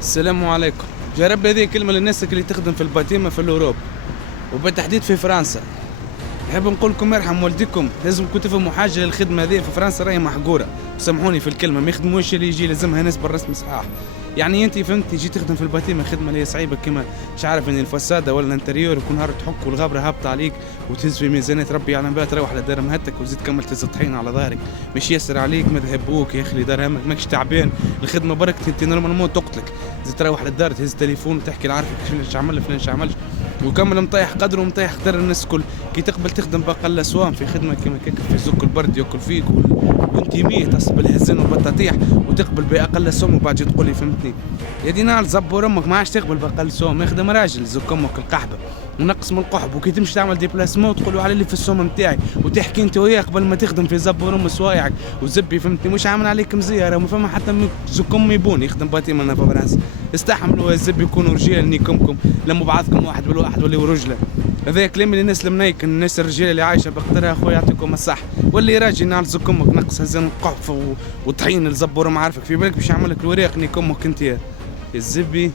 السلام عليكم. جرب هذه كلمة للناس اللي تخدم في الباتيمة في الأوروب وبالتحديد في فرنسا. نحب نقول لكم يرحم والديكم، لازمكم تفهموا حاجة. للخدمة هذه في فرنسا راهي محقورة، سامحوني في الكلمة، ما يخدموش اللي يجي لازمها ناس بالرسم صحاح. يعني انت فهمت تجي تخدم في الباتيمة خدمة اللي هي صعيبة، كما مش عارف ان الفسادة ولا الانتريور يكون نهار تحك والغبرة هابطة عليك وتهز في ميزانية ربي يعلم بها، تروح لدار مهتك وزيد كمل تهز طحين على ظهرك، مش ياسر عليك ما ذهبوك يا اخي دار همك ماكش تعبان. الخدمة برك انت نورمالمون تقتلك، زيد تروح للدار تهز تليفون وتحكي لعارفك شنو عمل فلان شو عملش، وكمل مطيح قدره ومطيح قدر الناس الكل. كي تقبل تخدم باقل اسوام في خدمه كيما كيك في زوك البرد ياكل فيك وانت ميت تصب الهزن والبطاطيح، وتقبل باقل اسوام وبعد تقول لي فهمتني يا دينار زبور امك ما عادش تقبل باقل اسوام. يخدم راجل زك امك القحبه ونقص من القحب، وكي تمشي تعمل ديبلاسمون تقولوا على اللي في السوم نتاعي وتحكي انت وياه قبل ما تخدم في زبور ام سوايعك وزبي فهمتني، مش عامل عليك مزيه. راه ما فما حتى زك امي يبون يخدم باتيما لنا في فرنسا. استحملوا الزب يكونوا رجال نيكمكم لما بعضكم واحد بالواحد وليوا رجله. هذا كلام للناس المنيك، الناس الرجال اللي عايشه بقدرها اخويا يعطيكم الصح. واللي راجي نعرض امك نقص هزان القحف وطحين الزبور ما عارفك في بالك باش يعمل لك الوراق نيك امك انت يا الزبي.